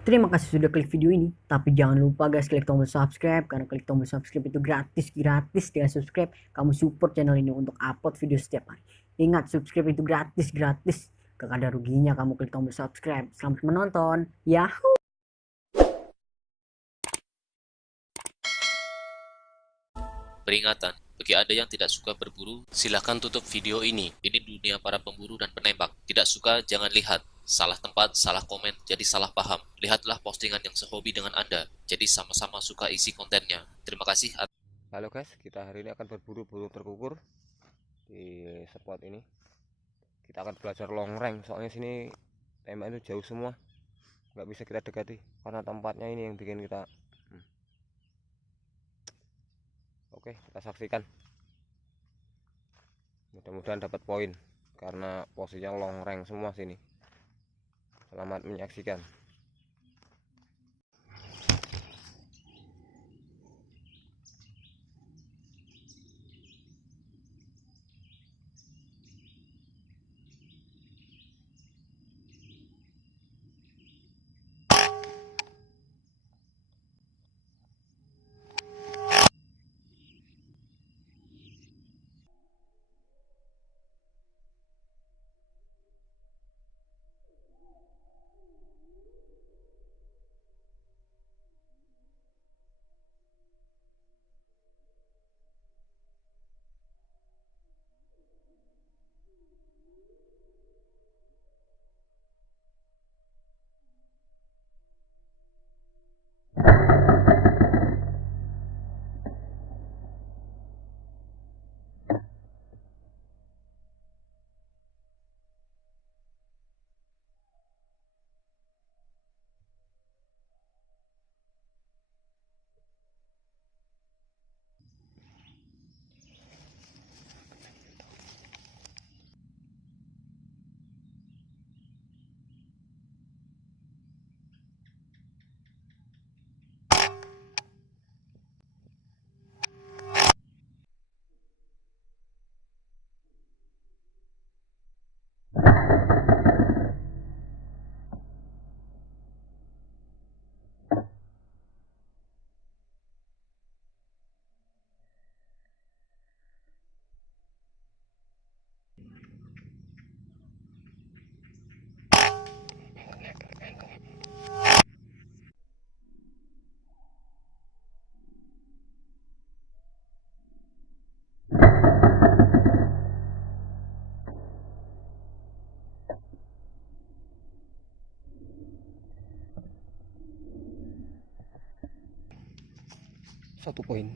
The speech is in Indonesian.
Terima kasih sudah klik video ini, tapi jangan lupa guys klik tombol subscribe, karena klik tombol subscribe itu gratis dengan subscribe kamu support channel ini untuk upload video setiap hari. Ingat, subscribe itu gratis, gak ada ruginya kamu klik tombol subscribe. Selamat menonton, Yahoo! Peringatan, bagi Anda yang tidak suka berburu, silakan tutup video ini. Ini dunia para pemburu dan penembak. Tidak suka, jangan lihat. Salah tempat, salah komen, jadi salah paham. Lihatlah postingan yang sehobi dengan Anda, jadi sama-sama suka isi kontennya. Terima kasih. Halo guys, kita hari ini akan berburu burung terkukur di spot ini. Kita akan belajar long range, soalnya sini tembak itu jauh semua, nggak bisa kita dekati karena tempatnya ini yang bikin kita. Oke, kita saksikan. Mudah-mudahan dapat poin karena posisinya long range semua sini. Selamat menyaksikan. Satu poin.